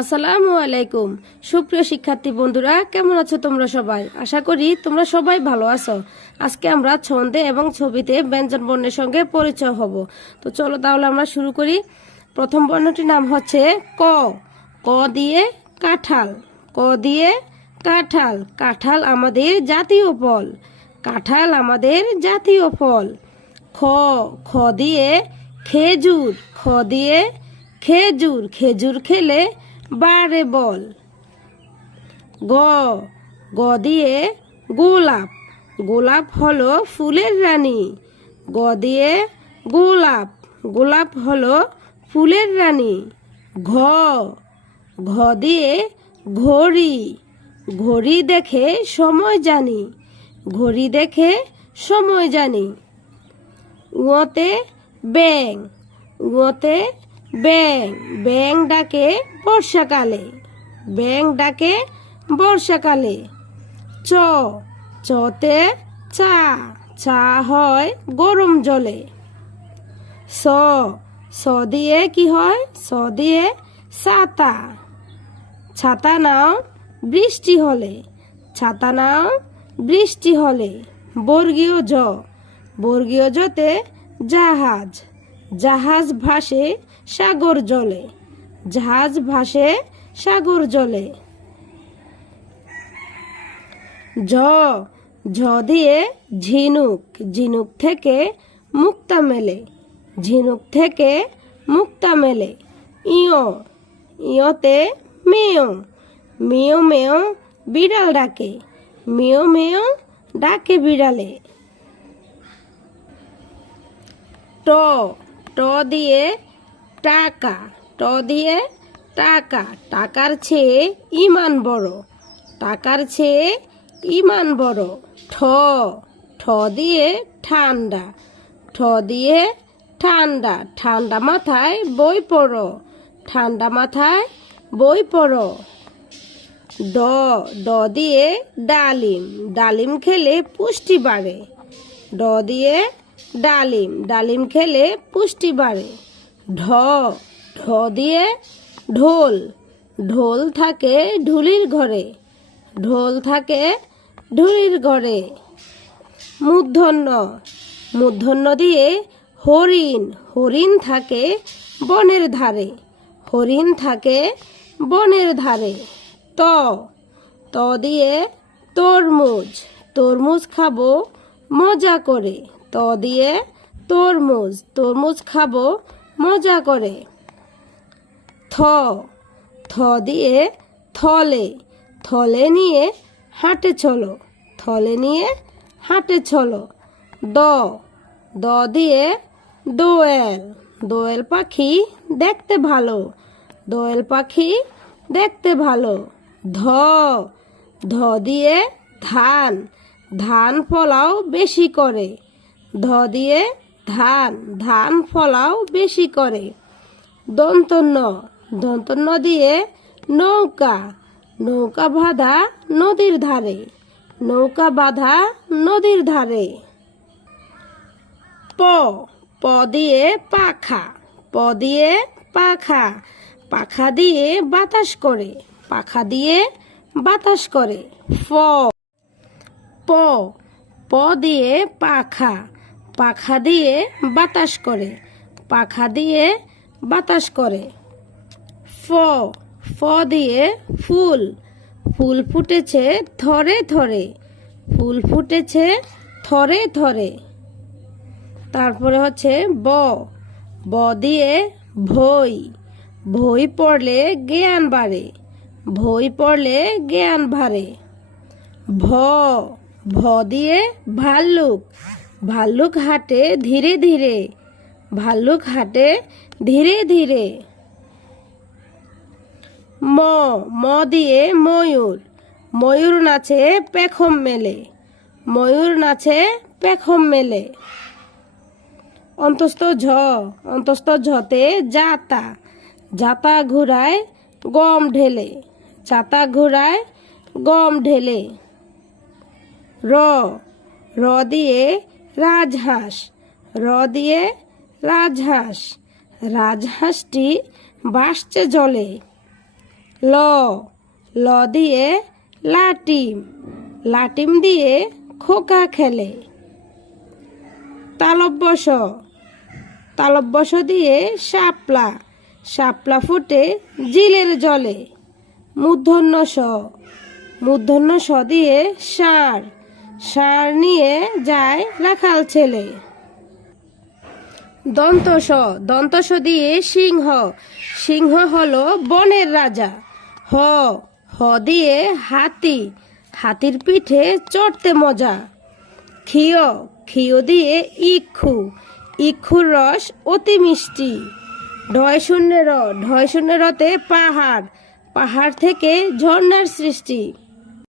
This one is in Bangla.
আসসালামু আলাইকুম। সুপ্রিয় শিক্ষার্থী বন্ধুরা, কেমন আছো তোমরা সবাই? আশা করি তোমরা সবাই ভালো আছো। আজকে আমরা ছন্দে এবং ছবিতে ব্যঞ্জন বর্ণের সঙ্গে পরিচয় হব। তো চলো তাহলে আমরা শুরু করি। প্রথম বর্ণটির নাম হচ্ছে ক। ক দিয়ে কাঁঠাল। ক দিয়ে কাঁঠাল। কাঁঠাল আমাদের জাতীয় ফল। কাঁঠাল আমাদের জাতীয় ফল। খ। খ দিয়ে খেজুর। খ দিয়ে খেজুর। খেজুর খেলে বাড়ে বল। গ। গ দিয়ে গোলাপ। গোলাপ হলো ফুলের রানী। গ দিয়ে গোলাপ। গোলাপ হলো ফুলের রানী। ঘ। ঘ দিয়ে ঘড়ি। ঘড়ি দেখে সময় জানি। ঘড়ি দেখে সময় জানি। উঁতে ব্যাং। উঁতে ব্যাং। ব্যাং ডাকে বর্ষাকালে। ব্যাং ডাকে বর্ষাকালে। চ। চতে চা। চা হয় গরম জলে। স। স দিয়ে কি হয়? স দিয়ে ছাতা। ছাতা নাও বৃষ্টি হলে। ছাতা নাও বৃষ্টি হলে। বর্গীয় জ। বর্গীয় জতে জাহাজ। জাহাজ ভাসে সাগর জলে। জাহাজ ভাসে সাগর জলে। ঝ। ঝ দিয়ে ঝিনুক। ঝিনুক থেকে মুক্তা মেলে। ঝিনুক থেকে মুক্তা মেলে। ইয়। ইয়তে মেয়। মেয় মেয় বিড়াল ডাকে। মেয় মেয় ডাকে বিড়ালে। ট। ট দিয়ে টাকা। ট দিয়ে টাকা। টাকার চেয়ে ইমান বড়। টাকার চেয়ে ইমান বড়। ঠ। ঠ দিয়ে ঠান্ডা। ঠ দিয়ে ঠান্ডা। ঠান্ডা মাথায় বই পড়ো। ঠান্ডা মাথায় বই পড়ো। ড। ড দিয়ে ডালিম। ডালিম খেলে পুষ্টি বাড়ে। ড দিয়ে ডালিম। ডালিম খেলে পুষ্টি বাড়ে। ঢ। ঢ দিয়ে ঢোল। ঢোল থাকে ঢুলির ঘরে। ঢোল থাকে ঢুলির ঘরে। মূর্ধন্য। মূর্ধন্য দিয়ে হরিণ। হরিণ থাকে বনের ধারে। হরিণ থাকে বনের ধারে। ত। ত দিয়ে তরমুজ। তরমুজ খাবো মজা করে। ত দিয়ে তরমুজ। তরমুজ খাবো মজা করে। থ। থ দিয়ে থলে। থলে নিয়ে হাঁটে চলো। থলে নিয়ে হাঁটে চলো। দ। দ দিয়ে দোয়েল। দোয়েল পাখি দেখতে ভালো। দোয়েল পাখি দেখতে ভালো। ধ। ধ দিয়ে ধান। ধান ফলাও বেশি করে। ধ দিয়ে ধান। ধান ফলাও বেশি করে। দন্তন্য। দন্তন্য দিয়ে নৌকা। নৌকা বাঁধা নদীর ধারে। নৌকা বাঁধা নদীর ধারে। প। প দিয়ে পাখা। প দিয়ে পাখা। পাখা দিয়ে বাতাস করে। পাখা দিয়ে বাতাস করে। ফ। প। প দিয়ে পাখা। পাখা দিয়ে বাতাস করে। পাখা দিয়ে বাতাস করে। ফ। ফ দিয়ে ফুল। ফুল ফুটেছে থরে থরে। ফুল ফুটেছে থরে থরে। তারপরে হচ্ছে ব। ব দিয়ে বই। বই পড়লে জ্ঞান বাড়ে। বই পড়লে জ্ঞান বাড়ে। ভ। ভ দিয়ে ভাল্লুক। ভাল্লুক হাঁটে ধীরে ধীরে। ভাল্লুক হাঁটে ধীরে ধীরে। ম। ম দিয়ে ময়ূর। ময়ূর নাচে পেখম মেলে। ময়ূর নাচে পেখম মেলে। অন্তস্থ ঝ। অন্তস্থ ঝতে জাতা। জাতা ঘুরায় গম ঢেলে। জাতা ঘুরায় গম ঢেলে। র। র দিয়ে রাজহাঁস। র দিয়ে রাজহাঁস। রাজহাঁসটি ভাসছে জলে। ল ল দিয়ে লাটিম লাটিম দিয়ে খোকা খেলে। তালব্য শ তালব্য শ দিয়ে শাপলা শাপলা ফুটে জিলের জলে। মূর্ধন্য ষ মূর্ধন্য ষ দিয়ে ষাঁড় ষাঁড় নিয়ে যায় রাখাল ছেলে। দন্ত স দিয়ে সিংহ সিংহ হলো বনের রাজা। হ হ দিয়ে হাতি হাতির পিঠে চড়তে মজা। ক্ষিয় ক্ষিয় দিয়ে ইক্ষু ইক্ষুর রস অতি মিষ্টি। ঢয় শূন্য রতে পাহাড় পাহাড় থেকে ঝর্ণার সৃষ্টি।